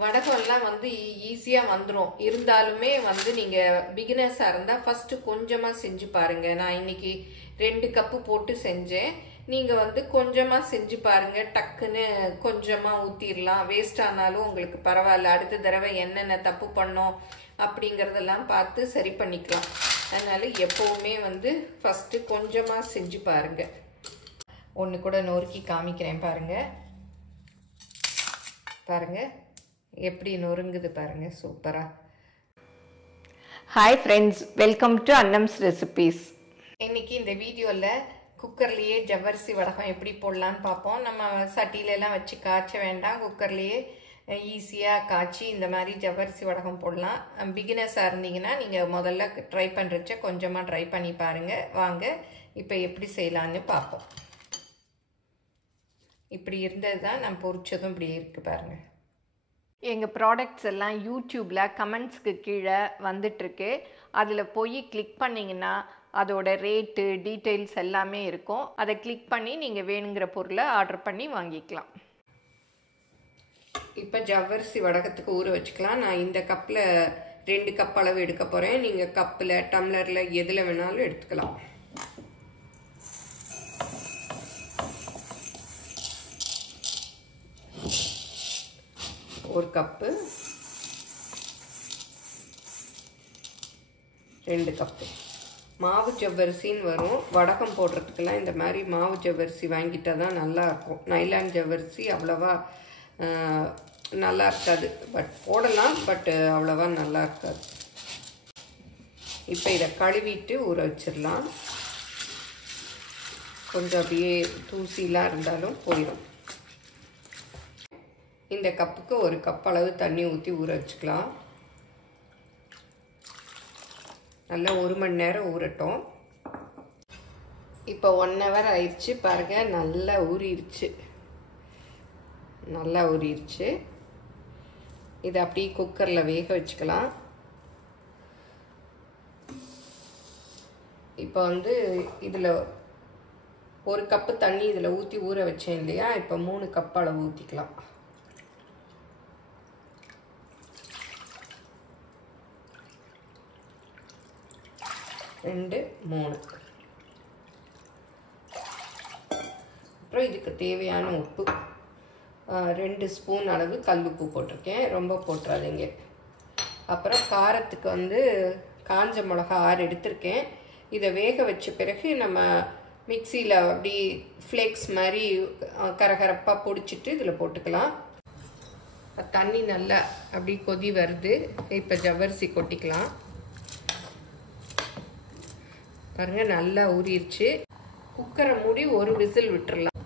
வடகம்லாம் வந்து ஈஸியாக வந்துடும். இருந்தாலுமே வந்து நீங்கள் பிகினர்ஸாக இருந்தால் ஃபஸ்ட்டு கொஞ்சமாக செஞ்சு பாருங்கள். நான் இன்னைக்கு 2 கப்பு போட்டு செஞ்சேன். நீங்கள் வந்து கொஞ்சமாக செஞ்சு பாருங்கள். டக்குன்னு கொஞ்சமாக ஊற்றிடலாம். வேஸ்ட் ஆனாலும் உங்களுக்கு பரவாயில்ல. அடுத்த தடவை என்னென்ன தப்பு பண்ணோம் அப்படிங்கிறதெல்லாம் பார்த்து சரி பண்ணிக்கலாம். அதனால் எப்போவுமே வந்து ஃபஸ்ட்டு கொஞ்சமாக செஞ்சு பாருங்கள். ஒன்று கூட நொறுக்கி காமிக்கிறேன் பாருங்கள். பாருங்கள் எப்படி நொறுங்குது பாருங்க. சூப்பரா. Hi friends, welcome to Annam's recipes. இன்னைக்கு இந்த வீடியோவில் குக்கர்லேயே ஜவ்வரிசி வடகம் எப்படி போடலான்னு பார்ப்போம். நம்ம சட்டியிலலாம் வச்சு காய்ச்ச வேண்டாம். குக்கர்லேயே ஈஸியாக காய்ச்சி இந்த மாதிரி ஜவ்வரிசி வடகம் போடலாம். பிகினர்ஸாக இருந்தீங்கன்னா நீங்கள் முதல்ல ட்ரை பண்ணுறச்ச கொஞ்சமாக ட்ரை பண்ணி பாருங்கள். வாங்க இப்போ எப்படி செய்யலான்னு பார்ப்போம். இப்படி இருந்தது தான் நான் பொரிச்சதும் இப்படி இருக்குது பாருங்கள். எங்கள் ப்ராடக்ட்ஸ் எல்லாம் யூடியூப்பில் கமெண்ட்ஸ்க்கு கீழே வந்துட்டுருக்கு. அதில் போய் கிளிக் பண்ணிங்கன்னா அதோட ரேட்டு டீட்டெயில்ஸ் எல்லாமே இருக்கும். அதை கிளிக் பண்ணி நீங்கள் வேணுங்கிற பொருளை ஆர்டர் பண்ணி வாங்கிக்கலாம். இப்போ ஜவ்வரிசி வடகத்துக்கு ஊற வச்சுக்கலாம். நான் இந்த கப்பில் 2 கப் அளவு எடுக்க போகிறேன். நீங்கள் கப்பில் டம்ளரில் எதில் வேணாலும் எடுத்துக்கலாம். ஒரு கப்பு, 2 கப்பு மாவு ஜவ்வரிசின்னு வரும். வடகம் போடுறதுக்கெல்லாம் இந்த மாதிரி மாவு ஜவ்வரிசி வாங்கிட்டா தான் நல்லாயிருக்கும். நைலான் ஜவ்வரிசி அவ்வளோவா நல்லா இருக்காது. பட் போடலாம், பட் அவ்வளோவா நல்லா இருக்காது. இப்போ இதை கழுவிட்டு ஊற வச்சிடலாம். கொஞ்சம் அப்படியே தூசிலாம் இருந்தாலும் போயிடும். இந்த கப்புக்கு 1 கப் அளவு தண்ணி ஊற்றி ஊற வச்சுக்கலாம். நல்லா 1 மணி நேரம் ஊறட்டும். இப்போ 1 ஹவர் ஆயிடுச்சு பாருங்கள். நல்லா ஊறிடுச்சு. இதை அப்படியே குக்கரில் வேக வச்சுக்கலாம். இப்போ வந்து இதில் 1 கப்பு தண்ணி இதில் ஊற்றி ஊற வச்சேன் இல்லையா? இப்போ 3 கப் அளவு ஊற்றிக்கலாம். 2, 3. அப்புறம் இதுக்கு தேவையான உப்பு 2 ஸ்பூன் அளவு கல் உப்பு போட்டிருக்கேன். ரொம்ப போட்டுறாதீங்க. அப்புறம் காரத்துக்கு வந்து காஞ்ச மிளகா 6 எடுத்திருக்கேன். இதை வேக வச்ச பிறகு நம்ம மிக்சியில் அப்படி ஃப்ளேக்ஸ் மாதிரி கரகரப்பாக பொடிச்சிட்டு இதில் போட்டுக்கலாம். தண்ணி நல்லா அப்படி கொதி வருது. இப்போ ஜவ்வரிசி கொட்டிக்கலாம். பாருங்க நல்லா ஊறிடுச்சு. குக்கரை மூடி 1 விசில் விட்டுறலாம்.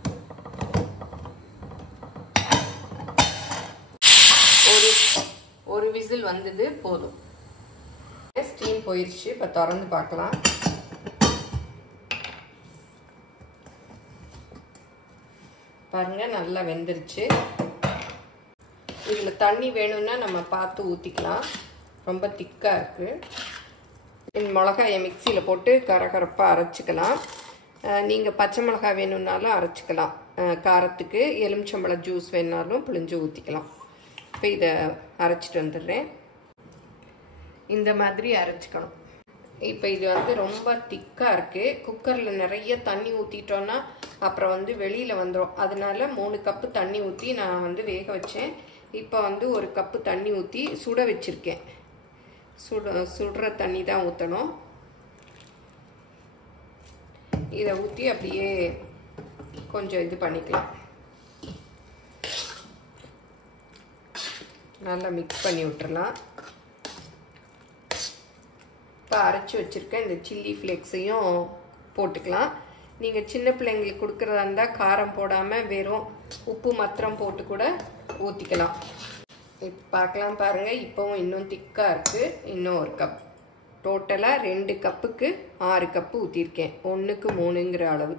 ஒரு விசில் வந்தது போதும். ஸ்டீம் போயிடுச்சு. இப்போ திறந்து பார்க்கலாம். பாருங்க நல்லா வெந்துருச்சு. இதில் தண்ணி வேணும்னா நம்ம பார்த்து ஊற்றிக்கலாம். ரொம்ப திக்காக இருக்குது. இந்த மிளகாயை மிக்சியில் போட்டு கரகரப்பாக அரைச்சிக்கலாம். நீங்கள் பச்சை மிளகாய் வேணும்னாலும் அரைச்சிக்கலாம். காரத்துக்கு எலுமிச்சம்பழம் ஜூஸ் வேணுனாலும் பிழிஞ்சு ஊற்றிக்கலாம். இப்போ இதை அரைச்சிட்டு வந்துடுறேன். இந்த மாதிரி அரைச்சிக்கணும். இப்போ இது வந்து ரொம்ப திக்காக இருக்குது. குக்கரில் நிறைய தண்ணி ஊற்றிட்டோன்னா அப்புறம் வந்து வெளியில் வந்துடும். அதனால 3 கப்பு தண்ணி ஊற்றி நான் வந்து வேக வச்சேன். இப்போ வந்து 1 கப்பு தண்ணி ஊற்றி சுட வச்சுருக்கேன். சுடுற தண்ணி தான் ஊற்றணும். இதை ஊற்றி அப்படியே கொஞ்சம் இது பண்ணிக்கலாம். நல்லா மிக்ஸ் பண்ணி விட்டுறலாம். இப்போ அரைச்சி வச்சுருக்கேன் இந்த சில்லி ஃப்ளேக்ஸையும் போட்டுக்கலாம். நீங்கள் சின்ன பிள்ளைங்களுக்கு கொடுக்குறதா இருந்தால் காரம் போடாமல் வெறும் உப்பு மாத்திரம் போட்டு கூட ஊற்றிக்கலாம். இப்போ பார்க்கலாம் பாருங்கள். இப்போவும் இன்னும் திக்காக இருக்குது. இன்னும் 1 கப். டோட்டலாக 2 கப்புக்கு 6 கப்பு ஊற்றிருக்கேன். 1க்கு 3ங்கிற அளவு.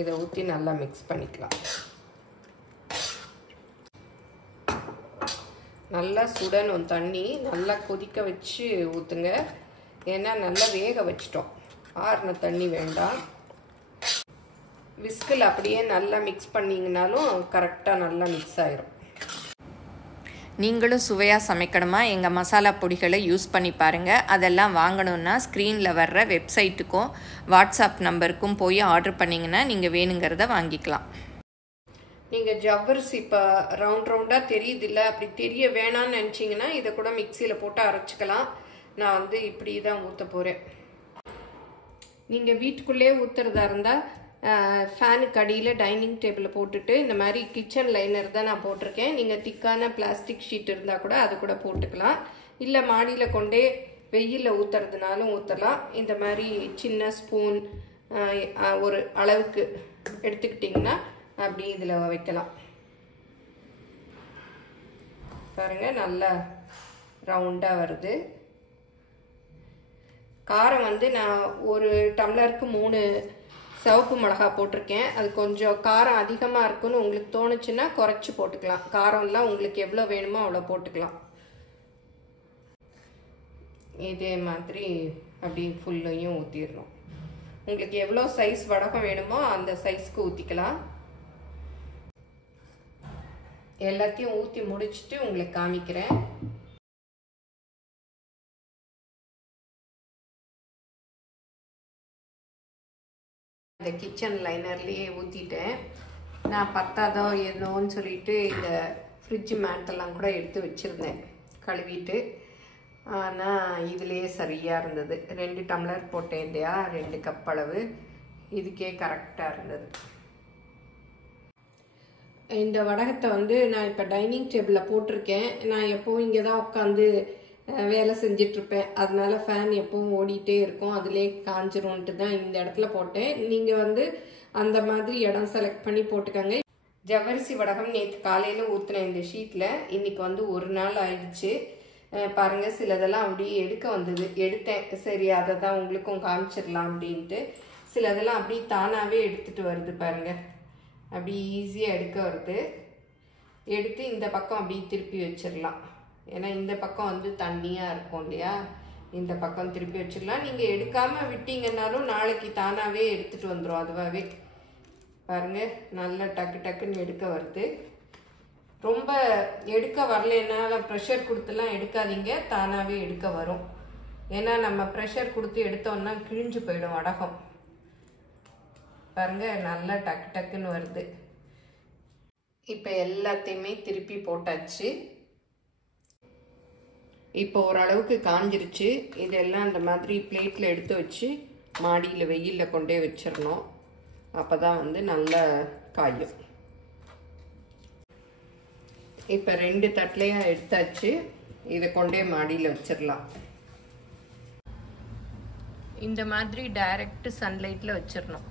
இதை ஊற்றி நல்லா மிக்ஸ் பண்ணிக்கலாம். நல்லா சுடணும் தண்ணி. நல்லா கொதிக்க வச்சு ஊற்றுங்க. ஏன்னா நல்லா வேக வச்சிட்டோம். ஆறுன தண்ணி வேண்டாம். விஸ்கில் அப்படியே நல்லா மிக்ஸ் பண்ணிங்கனாலும் கரெக்டாக நல்லா மிக்ஸ் ஆயிரும். நீங்களும் சுவையாக சமைக்கணுமா எங்கள் மசாலா பொடிகளை யூஸ் பண்ணி பாருங்கள். அதெல்லாம் வாங்கணுன்னா ஸ்க்ரீனில் வர்ற வெப்சைட்டுக்கும் வாட்ஸ்அப் நம்பருக்கும் போய் ஆர்டர் பண்ணிங்கன்னா நீங்கள் வேணுங்கிறத வாங்கிக்கலாம். நீங்கள் ஜவ்வரிசி இப்போ ரவுண்டாக தெரியுதில்ல, அப்படி தெரிய வேணான்னு நினச்சிங்கன்னா இதை கூட மிக்சியில் போட்டு அரைச்சிக்கலாம். நான் வந்து இப்படி தான் ஊற்ற போகிறேன். நீங்கள் வீட்டுக்குள்ளே ஊற்றுறதா இருந்தால் ஃபேனுக்கு அடியில் டைனிங் டேபிளில் போட்டுட்டு இந்த மாதிரி கிச்சன் லைனர் தான் நான் போட்டிருக்கேன். நீங்கள் திக்கான பிளாஸ்டிக் ஷீட் இருந்தால் கூட அது கூட போட்டுக்கலாம். இல்லை மாடியில் கொண்டே வெயிலில் ஊற்றுறதுனாலும் ஊற்றலாம். இந்த மாதிரி சின்ன ஸ்பூன் ஒரு அளவுக்கு எடுத்துக்கிட்டிங்கன்னா அப்படி இதில் வைக்கலாம். பாருங்கள் நல்லா ரவுண்டாக வருது. காரம் வந்து நான் ஒரு டம்ளருக்கு 3 சிவப்பு மிளகா போட்டிருக்கேன். அது கொஞ்சம் காரம் அதிகமாக இருக்குன்னு உங்களுக்கு தோணுச்சுன்னா குறைச்சி போட்டுக்கலாம். காரம்லாம் உங்களுக்கு எவ்வளோ வேணுமோ அவ்வளோ போட்டுக்கலாம். இதே மாதிரி அப்படி ஃபுல்லையும் ஊற்றிடணும். உங்களுக்கு எவ்வளோ சைஸ் வடகம் வேணுமோ அந்த சைஸ்க்கு ஊற்றிக்கலாம். எல்லாத்தையும் ஊற்றி முடிச்சுட்டு உங்களுக்கு காமிக்கிறேன். இந்த கிச்சன் லைனர்லேயே ஊற்றிட்டேன். நான் பத்தாதோ ஏதோன்னு சொல்லிட்டு இந்த ஃப்ரிட்ஜ் மேட்டெல்லாம் கூட எடுத்து வச்சுருந்தேன் கழுவிட்டு. ஆனால் இதுலேயே சரியாக இருந்தது. 2 டம்ளர் போட்டேன் இல்லையா, 2 கப் அளவு, இதுக்கே கரெக்டாக இருந்தது. இந்த வடகத்தை வந்து நான் இப்போ டைனிங் டேபிளில் போட்டிருக்கேன். நான் எப்போவும் இங்கே தான் உட்காந்து வேலை செஞ்சிட்ருப்பேன். அதனால ஃபேன் எப்பவும் ஓடிட்டே இருக்கும், அதிலே காஞ்சிரும்ன்ட்டு தான் இந்த இடத்துல போட்டேன். நீங்கள் வந்து அந்த மாதிரி இடம் செலக்ட் பண்ணி போட்டுக்கோங்க. ஜவ்வரிசி வடகம் நேற்று காலையில் ஊற்றினேன் இந்த ஷீட்டில். இன்றைக்கி வந்து ஒரு நாள் ஆயிடுச்சு. பாருங்கள், சிலதெல்லாம் அப்படியே எடுக்க வந்தது, எடுத்தேன். சரி, அதை தான் உங்களுக்கும் காமிச்சிடலாம் அப்படின்ட்டு. சிலதெல்லாம் அப்படியே தானாகவே எடுத்துகிட்டு வருது பாருங்கள். அப்படி ஈஸியாக எடுக்க வருது. எடுத்து இந்த பக்கம் அப்படியே திருப்பி வச்சிடலாம். ஏன்னா இந்த பக்கம் வந்து தண்ணியாக இருக்கும் இல்லையா, இந்த பக்கம் திருப்பி வச்சிடலாம். நீங்கள் எடுக்காமல் விட்டீங்கன்னாலும் நாளைக்கு தானாகவே எடுத்துகிட்டு வந்துடும் அதுவாகவே. பாருங்கள், நல்லா டக்கு டக்குன்னு எடுக்க வருது. ரொம்ப எடுக்க வரலனால ப்ரெஷர் கொடுத்துலாம் எடுக்காதீங்க, தானாகவே எடுக்க வரும். ஏன்னா நம்ம ப்ரெஷர் கொடுத்து எடுத்தோம்னா கிழிஞ்சு போயிடும் வடகம். பாருங்கள், நல்லா டக்கு டக்குன்னு வருது. இப்போ எல்லாத்தையுமே திருப்பி போட்டாச்சு. இப்போ ஓரளவுக்கு காஞ்சிருச்சு. இதெல்லாம் இந்த மாதிரி பிளேட்டில் எடுத்து வச்சு மாடியில் வெயிலில் கொண்டே வச்சிடணும். அப்போ தான் வந்து நல்லா காயும். இப்போ 2 தட்டிலையும் எடுத்தாச்சு. இதை கொண்டே மாடியில் வச்சிடலாம். இந்த மாதிரி டைரக்ட் சன்லைட்டில் வச்சிடணும்.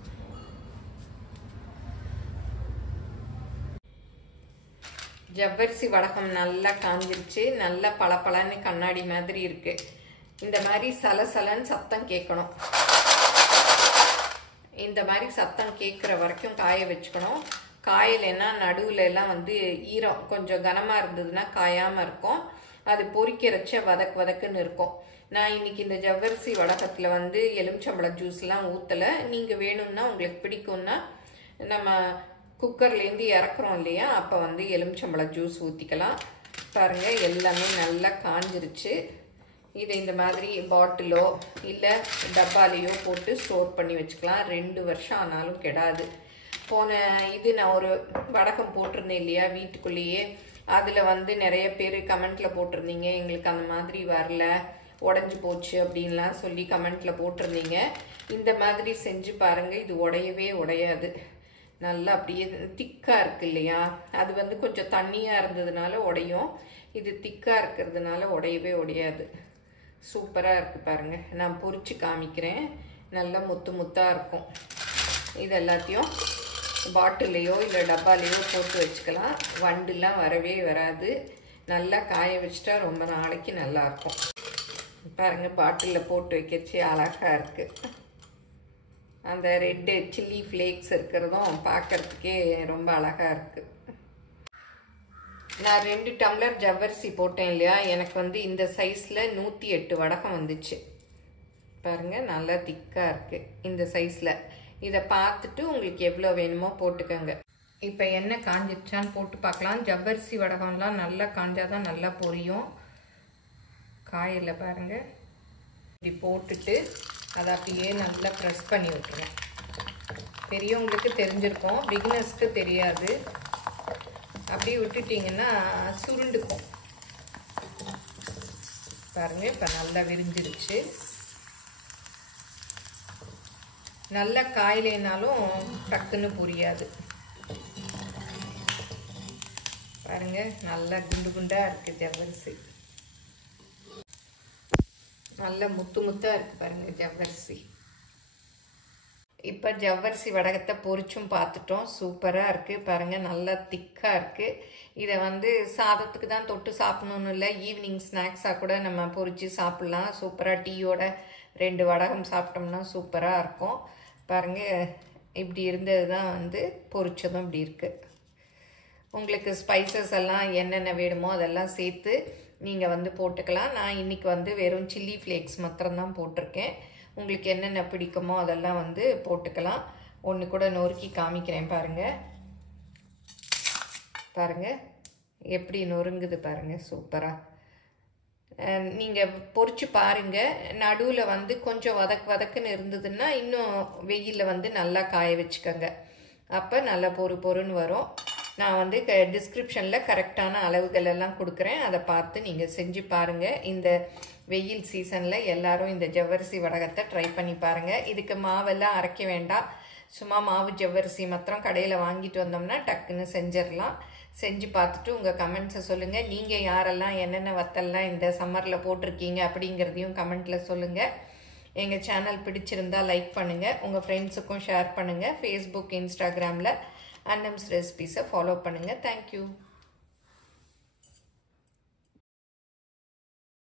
ஜவ்வரிசி வடகம் நல்லா காஞ்சிருச்சு. நல்லா பளபளன்னு கண்ணாடி மாதிரி இருக்கு. இந்த மாதிரி சலசலன்னு சத்தம் கேட்கணும். இந்த மாதிரி சத்தம் கேட்குற வரைக்கும் காய வச்சுக்கணும். காயலைன்னா நடுவில் எல்லாம் வந்து ஈரம் கொஞ்சம் கனமாக இருந்ததுன்னா காயாமல் இருக்கும். அது பொரிக்கிறச்ச வதக்கு வதக்குன்னு இருக்கும். நான் இன்னைக்கு இந்த ஜவ்வரிசி வடகத்தில் வந்து எலுமிச்சம்பழம் ஜூஸ்லாம் ஊற்றலை. நீங்கள் வேணும்னா உங்களுக்கு பிடிக்கும்னா நம்ம குக்கர்லேருந்து இறக்குறோம் இல்லையா, அப்போ வந்து எலுமிச்சம்பழம் ஜூஸ் ஊற்றிக்கலாம். பாருங்கள், எல்லாமே நல்லா காஞ்சிருச்சு. இதை இந்த மாதிரி பாட்டிலோ இல்லை டப்பாலேயோ போட்டு ஸ்டோர் பண்ணி வச்சுக்கலாம். 2 வருஷம் ஆனாலும் கெடாது. போன இது நான் ஒரு வடகம் போட்டிருந்தேன் இல்லையா வீட்டுக்குள்ளேயே, அதில் வந்து நிறைய பேர் கமெண்ட்டில் போட்டிருந்தீங்க, எங்களுக்கு அந்த மாதிரி வரல, உடஞ்சி போச்சு அப்படின்லாம் சொல்லி கமெண்ட்டில் போட்டிருந்தீங்க. இந்த மாதிரி செஞ்சு பாருங்கள், இது உடையவே உடையாது. நல்லா அப்படியே திக்காக இருக்கு இல்லையா, அது வந்து கொஞ்சம் தண்ணியாக இருந்ததுனால உடையும். இது திக்காக இருக்கிறதுனால உடையவே உடையாது. சூப்பராக இருக்குது பாருங்கள். நான் பொரிச்சு காமிக்கிறேன். நல்லா முத்து முத்தாக இருக்கும். இது எல்லாத்தையும் பாட்டிலையோ இல்லை டப்பாலையோ போட்டு வச்சுக்கலாம். வண்டுலாம் வரவே வராது. நல்லா காய வச்சுட்டா ரொம்ப நாளைக்கு நல்லாயிருக்கும். பாருங்கள், பாட்டிலில் போட்டு வைக்கச்சு அழகாக இருக்குது. அந்த ரெட்டு சில்லி ஃப்ளேக்ஸ் இருக்கிறதும் பார்க்குறதுக்கே ரொம்ப அழகாக இருக்குது. நான் 2 டம்ளர் ஜவ்வரிசி போட்டேன் இல்லையா, எனக்கு வந்து இந்த சைஸில் 108 வடகம் வந்துச்சு. பாருங்கள் நல்லா திக்காக இருக்குது இந்த சைஸில். இதை பார்த்துட்டு உங்களுக்கு எவ்வளோ வேணுமோ போட்டுக்கோங்க. இப்போ எண்ணெய் காஞ்சிடுச்சான்னு போட்டு பார்க்கலாம். ஜவ்வரிசி வடகம்லாம் நல்லா காஞ்சாதான் நல்லா பொரியும். காயில் பாருங்கள், இப்படி போட்டுட்டு அதை அப்படியே நல்லா ப்ரெஸ் பண்ணி விட்டுருங்க. பெரியவங்களுக்கு தெரிஞ்சிருக்கும், பிகினர்ஸ்க்கு தெரியாது. அப்படியே விட்டுட்டிங்கன்னா சுருண்டுக்கும். பாருங்கள் இப்போ நல்லா விரிஞ்சிருச்சு. நல்லா காயிலேனாலும் டக்குன்னு புரியாது. பாருங்கள் நல்லா குண்டு குண்டாக இருக்குது ஜவ்வரிசி. நல்ல முத்து முத்தாக இருக்குது பாருங்கள் ஜவ்வரிசி. இப்போ ஜவ்வரிசி வடகத்தை பொரிச்சும் பார்த்துட்டோம். சூப்பராக இருக்குது பாருங்கள், நல்லா திக்காக இருக்குது. இதை வந்து சாதத்துக்கு தான் தொட்டு சாப்பிடணுன்னு இல்லை, ஈவினிங் ஸ்நாக்ஸாக கூட நம்ம பொரித்து சாப்பிட்லாம். சூப்பராக டீயோட 2 வடகம் சாப்பிட்டோம்னா சூப்பராக இருக்கும். பாருங்கள் இப்படி இருந்தது தான் வந்து பொரிச்சதும் இப்படி இருக்குது. உங்களுக்கு ஸ்பைசஸ் எல்லாம் என்னென்ன வேணுமோ அதெல்லாம் சேர்த்து நீங்கள் வந்து போட்டுக்கலாம். நான் இன்றைக்கி வந்து வெறும் சில்லி ஃப்ளேக்ஸ் மாத்திரம்தான் போட்டிருக்கேன். உங்களுக்கு என்னென்ன பிடிக்குமோ அதெல்லாம் வந்து போட்டுக்கலாம். ஒன்று கூட நொறுக்கி காமிக்கிறேன் பாருங்கள். பாருங்கள் எப்படி நொறுங்குது பாருங்கள், சூப்பராக. நீங்கள் பொரிச்சு பாருங்கள். நடுவில் வந்து கொஞ்சம் வதக்குன்னு இருந்ததுன்னா இன்னும் வெயிலில் வந்து நல்லா காய வச்சுக்கோங்க. அப்போ நல்லா பொறுன்னு வரும். நான் வந்து டிஸ்கிரிப்ஷனில் கரெக்டான அளவுகள் எல்லாம் கொடுக்குறேன், அதை பார்த்து நீங்கள் செஞ்சு பாருங்கள். இந்த வெயில் சீசனில் எல்லாரும் இந்த ஜவ்வரிசி வடகத்தை ட்ரை பண்ணி பாருங்கள். இதுக்கு மாவெல்லாம் அரைக்க வேண்டாம், சும்மா மாவு ஜவ்வரிசி மாத்திரம் கடையில் வாங்கிட்டு வந்தோம்னா டக்குன்னு செஞ்சிடலாம். செஞ்சு பார்த்துட்டு உங்கள் கமெண்ட்ஸை சொல்லுங்கள். நீங்கள் யாரெல்லாம் என்னென்ன வத்தல்லாம் இந்த சம்மரில் போட்டிருக்கீங்க அப்படிங்கிறதையும் கமெண்ட்டில் சொல்லுங்கள். எங்கள் சேனல் பிடிச்சிருந்தால் லைக் பண்ணுங்கள், உங்கள் ஃப்ரெண்ட்ஸுக்கும் ஷேர் பண்ணுங்கள். ஃபேஸ்புக், இன்ஸ்டாகிராமில் அன்னம்ஸ் ரெசிபீஸை ஃபாலோ பண்ணுங்கள். தேங்க்யூ.